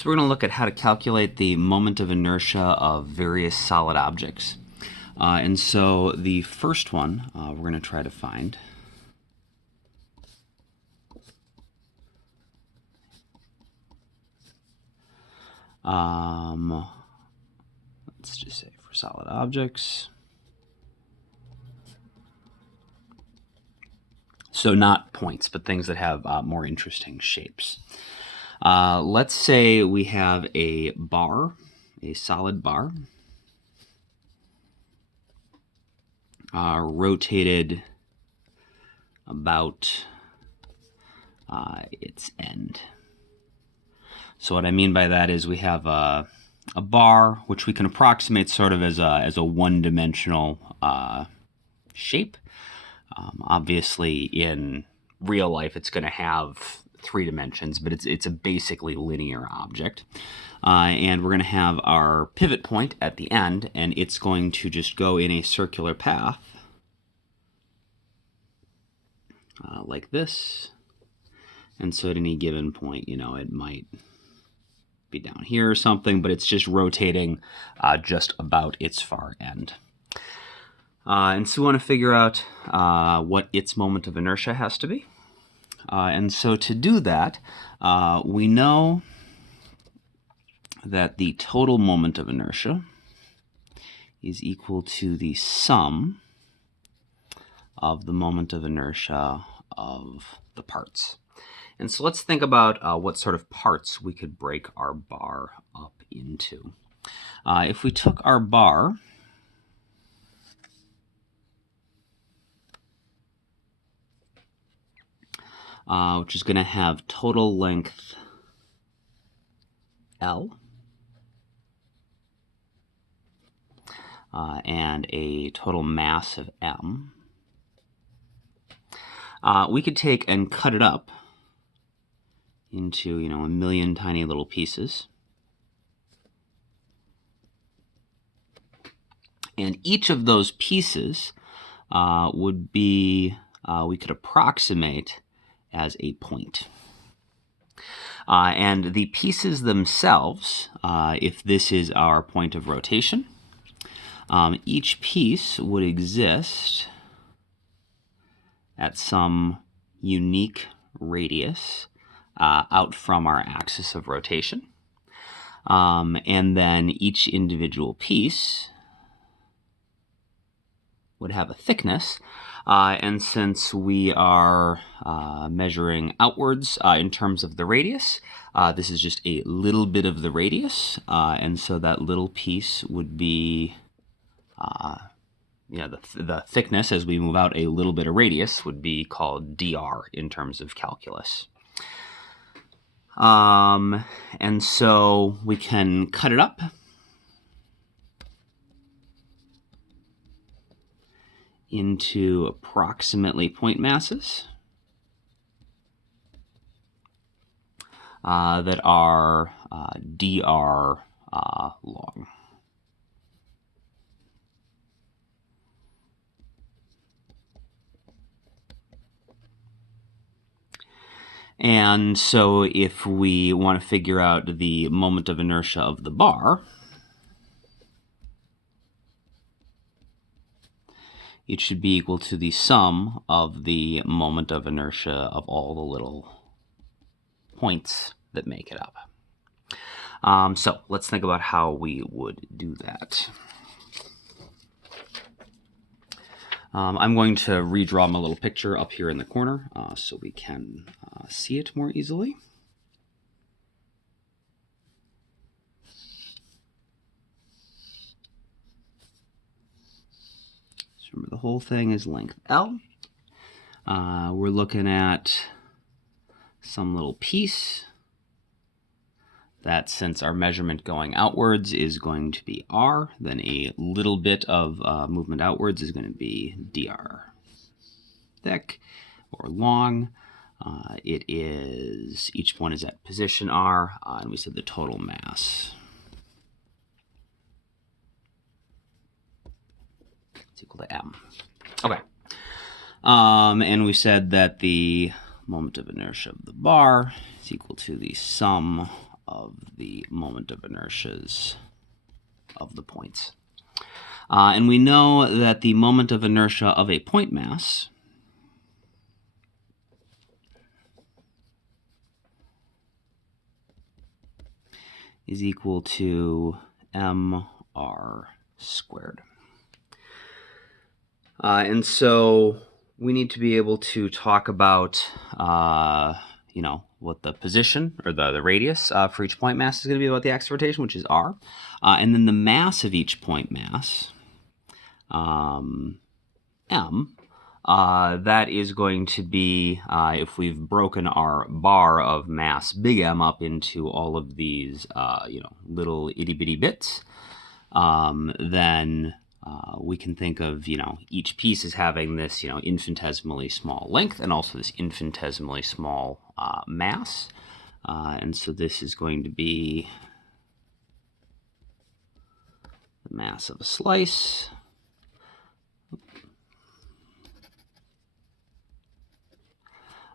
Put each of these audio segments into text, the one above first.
So we're going to look at how to calculate the moment of inertia of various solid objects. And so the first one we're going to try to find let's just say for solid objects. So not points, but things that have more interesting shapes. Let's say we have a bar, a solid bar, rotated about its end. So what I mean by that is we have a bar, which we can approximate sort of as a one-dimensional shape. Obviously, in real life, it's going to have 3 dimensions, but it's a basically linear object. And we're going to have our pivot point at the end, and it's going to just go in a circular path like this. And so at any given point, it might be down here or something, but it's just rotating just about its far end. And so we want to figure out what its moment of inertia has to be. And so to do that, we know that the total moment of inertia is equal to the sum of the moment of inertia of the parts. And so let's think about what sort of parts we could break our bar up into. If we took our bar which is going to have total length L and a total mass of M, we could take and cut it up into, a million tiny little pieces. And each of those pieces would be, we could approximate as a point. And the pieces themselves, if this is our point of rotation, each piece would exist at some unique radius out from our axis of rotation. And then each individual piece would have a thickness. And since we are measuring outwards in terms of the radius, this is just a little bit of the radius. And so that little piece would be, the thickness as we move out a little bit of radius would be called dr in terms of calculus. And so we can cut it up into approximately point masses that are dr long. And so if we want to figure out the moment of inertia of the bar, it should be equal to the sum of the moment of inertia of all the little points that make it up. So let's think about how we would do that. I'm going to redraw my little picture up here in the corner so we can see it more easily. Remember, the whole thing is length L. We're looking at some little piece that, since our measurement going outwards is going to be R, then a little bit of movement outwards is going to be dr thick or long. It is, each one is at position R, and we said the total mass equal to M. Okay. And we said that the moment of inertia of the bar is equal to the sum of the moment of inertias of the points. And we know that the moment of inertia of a point mass is equal to mr squared. And so we need to be able to talk about, what the position or the radius for each point mass is going to be about the axis of rotation, which is r. And then the mass of each point mass, m, that is going to be, if we've broken our bar of mass big M up into all of these, little itty-bitty bits, then we can think of, each piece as having this, infinitesimally small length and also this infinitesimally small mass. And so this is going to be the mass of a slice.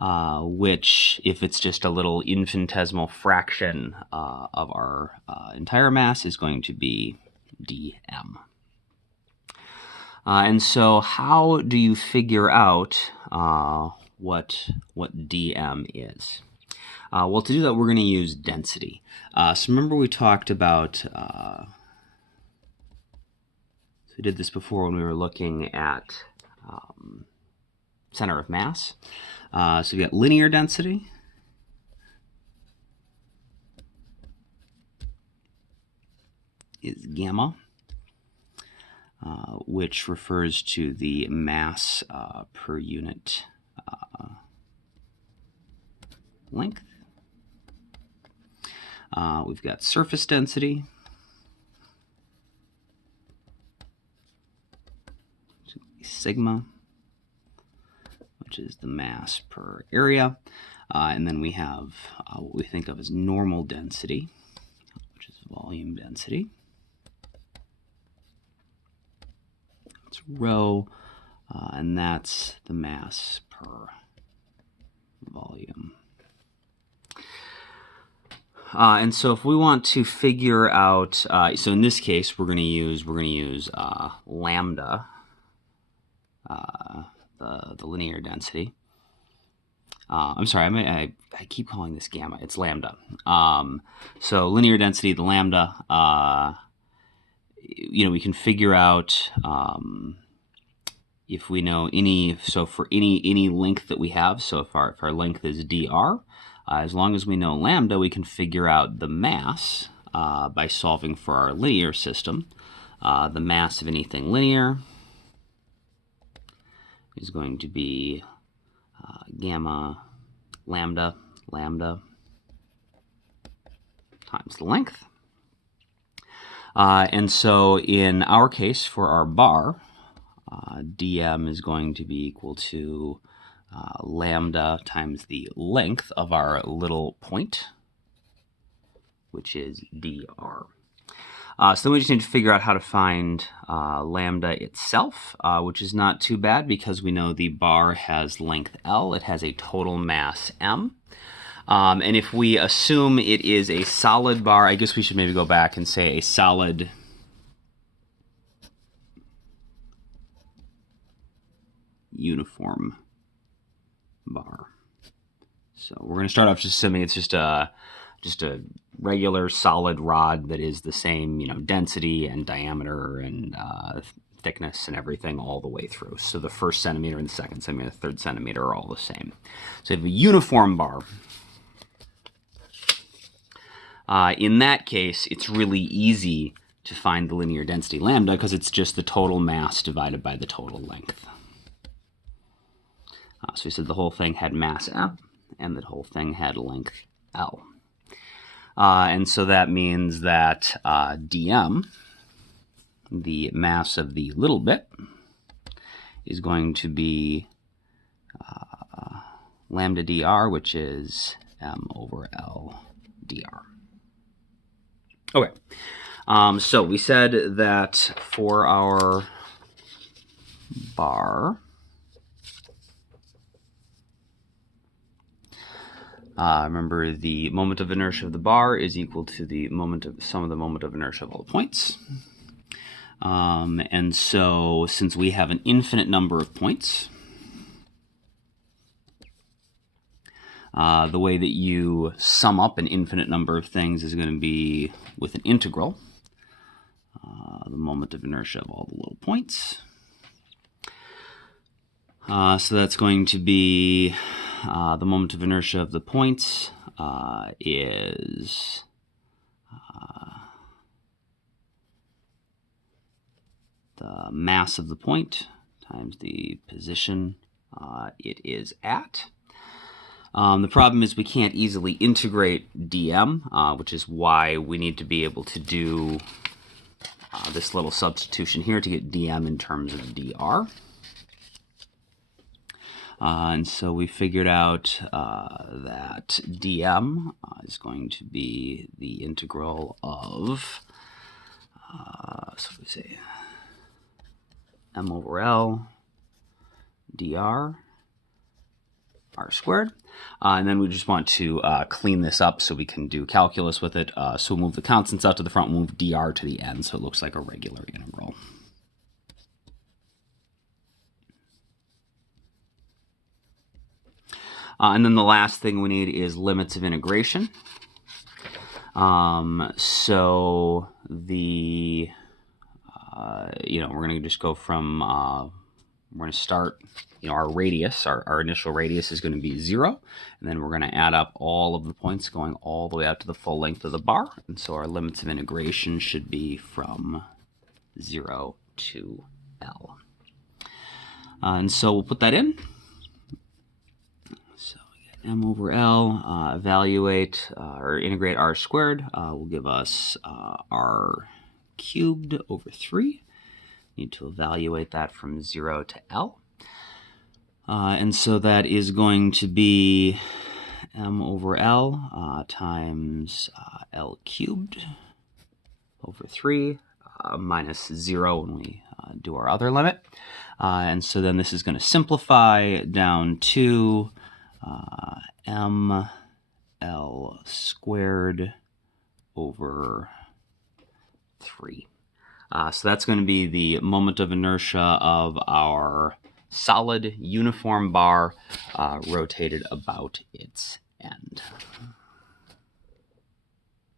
Which, if it's just a little infinitesimal fraction of our entire mass, is going to be dm. And so how do you figure out what dm is? Well, to do that, we're going to use density. So remember we talked about, we did this before when we were looking at center of mass. So we got linear density. Is gamma, which refers to the mass per unit length. We've got surface density, sigma, which is the mass per area. And then we have what we think of as normal density, which is volume density. It's rho, and that's the mass per volume. And so if we want to figure out, so in this case, we're going to use lambda, the linear density. I'm sorry, I keep calling this gamma. It's lambda. So linear density, the lambda. We can figure out if we know any. So for any length that we have. So if our length is dr, as long as we know lambda, we can figure out the mass by solving for our linear system. The mass of anything linear is going to be gamma lambda times the length. And so in our case, for our bar, dm is going to be equal to lambda times the length of our little point, which is dr. So then we just need to figure out how to find lambda itself, which is not too bad because we know the bar has length L. It has a total mass M. And if we assume it is a solid bar, I guess we should maybe go back and say a solid uniform bar. So we're going to start off just assuming it's just a regular solid rod that is the same, density and diameter and thickness and everything all the way through. So the first centimeter and the second centimeter, the third centimeter are all the same. So we have a uniform bar. In that case, it's really easy to find the linear density lambda because it's just the total mass divided by the total length. So we said the whole thing had mass M and the whole thing had length L. And so that means that dm, the mass of the little bit, is going to be lambda dr, which is m over L dr. Okay, so we said that for our bar, Remember, the moment of inertia of the bar is equal to the sum of the moment of inertia of all the points. And so, since we have an infinite number of points, the way that you sum up an infinite number of things is going to be with an integral, the moment of inertia of all the little points. So that's going to be the moment of inertia of the points is the mass of the point times the position it is at. The problem is we can't easily integrate dm, which is why we need to be able to do this little substitution here to get dm in terms of dr. And so we figured out that dm is going to be the integral of, so we say m over L dr r squared. And then we just want to clean this up so we can do calculus with it. So we'll move the constants out to the front, move dr to the end, so it looks like a regular integral. And then the last thing we need is limits of integration. So the, we're going to just go from, we're going to start, our radius, our initial radius is going to be 0. And then we're going to add up all of the points going all the way out to the full length of the bar. And so our limits of integration should be from 0 to L. And so we'll put that in. So we get m over L, evaluate or integrate r squared will give us r cubed over 3. Need to evaluate that from 0 to L. And so that is going to be m over L times L cubed over 3 minus 0 when we do our other limit. And so then this is going to simplify down to m L squared over 3. So that's going to be the moment of inertia of our solid uniform bar rotated about its end.